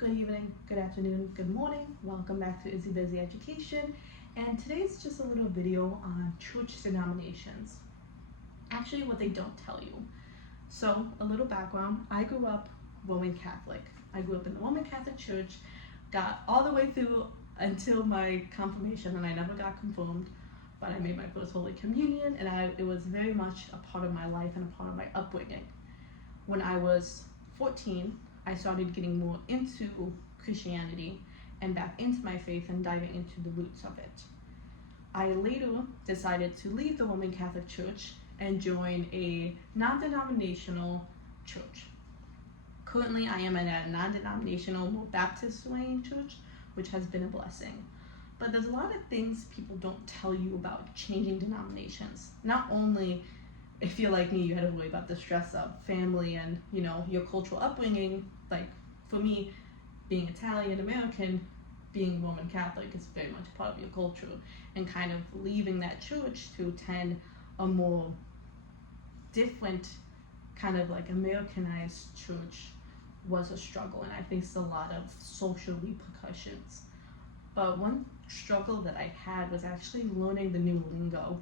good evening, good afternoon, good morning. Welcome back to Izzy Busy Education. And today's just a little video on church denominations. Actually, what they don't tell you. So, a little background. I grew up Roman Catholic. I grew up in the Roman Catholic Church, got all the way through until my confirmation, and I never got confirmed. But I made my first Holy Communion, and it was very much a part of my life and a part of my upbringing. When I was 14, I started getting more into Christianity and back into my faith and diving into the roots of it. I later decided to leave the Roman Catholic Church and join a non-denominational church. Currently, I am in a non-denominational, more Baptist-swaying church, which has been a blessing. But there's a lot of things people don't tell you about changing denominations. Not only if you're like me, you had to worry about the stress of family and, your cultural upbringing. Like, for me, being Italian American, being Roman Catholic is very much part of your culture. And kind of leaving that church to attend a more different, kind of like Americanized church was a struggle. And I faced a lot of social repercussions. But one struggle that I had was actually learning the new lingo.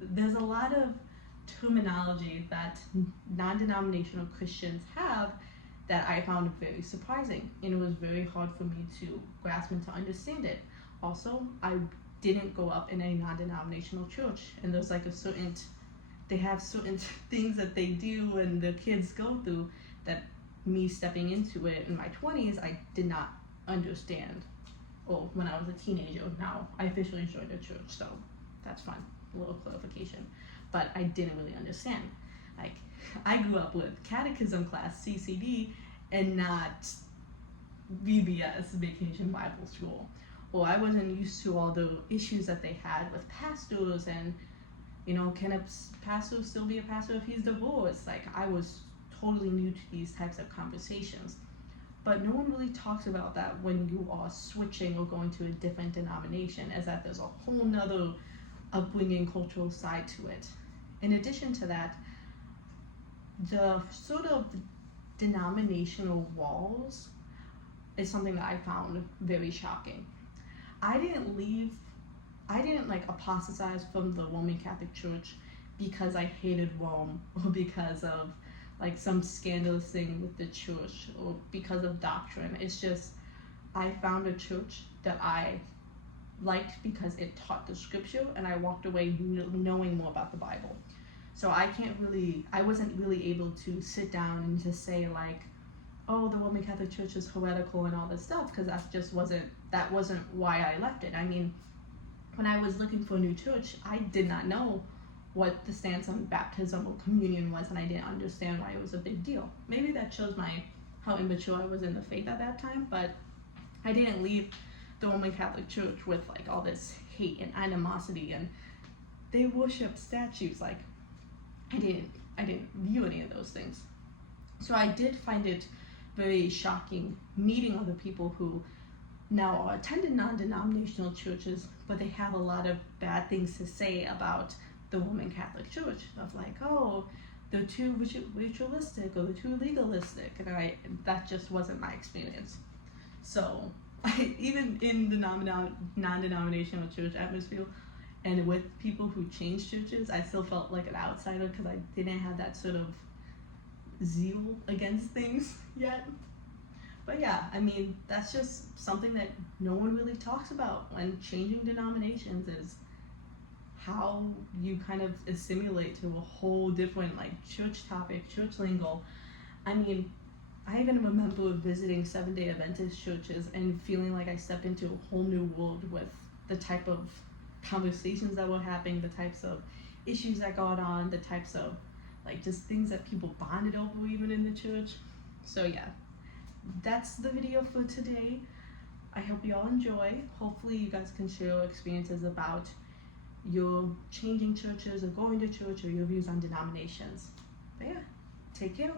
There's a lot of terminology that non-denominational Christians have that I found very surprising, and it was very hard for me to grasp and to understand it. Also, I didn't grow up in a non-denominational church, and there's like they have certain things that they do and the kids go through that me stepping into it in my 20s, I did not understand. Or when I was a teenager. Now I officially joined a church, so that's fun. A little clarification. But I didn't really understand. Like, I grew up with catechism class, CCD, and not VBS, Vacation Bible School. Or I wasn't used to all the issues that they had with pastors and, can a pastor still be a pastor if he's divorced? Like, I was totally new to these types of conversations. But no one really talks about that when you are switching or going to a different denomination, as that there's a whole nother upbringing cultural side to it. In addition to that, the sort of denominational walls is something that I found very shocking. I didn't apostatize from the Roman Catholic Church because I hated Rome or because of like some scandalous thing with the church or because of doctrine. It's just, I found a church that I liked because it taught the scripture, and I walked away knowing more about the Bible. So I wasn't really able to sit down and just say like, oh, the Roman Catholic Church is heretical and all this stuff, because that wasn't why I left it. I mean, when I was looking for a new church, I did not know what the stance on baptism or communion was, and I didn't understand why it was a big deal. Maybe that shows how immature I was in the faith at that time, but I didn't leave the Roman Catholic Church with like all this hate and animosity, and they worship statues. Like, I didn't view any of those things. So I did find it very shocking meeting other people who now are attending non-denominational churches, but they have a lot of bad things to say about the Roman Catholic Church, of like, oh, they're too ritualistic or they're too legalistic, and that just wasn't my experience. So even in the non-denominational church atmosphere and with people who changed churches, I still felt like an outsider because I didn't have that sort of zeal against things yet. But yeah, I mean, that's just something that no one really talks about when changing denominations, is how you kind of assimilate to a whole different like church topic, church lingo. I mean, I even remember visiting Seventh-day Adventist churches and feeling like I stepped into a whole new world with the type of conversations that were happening, the types of issues that got on, the types of like just things that people bonded over even in the church. So yeah, that's the video for today. I hope you all enjoy. Hopefully you guys can share your experiences about your changing churches or going to church, or your views on denominations. But yeah, take care.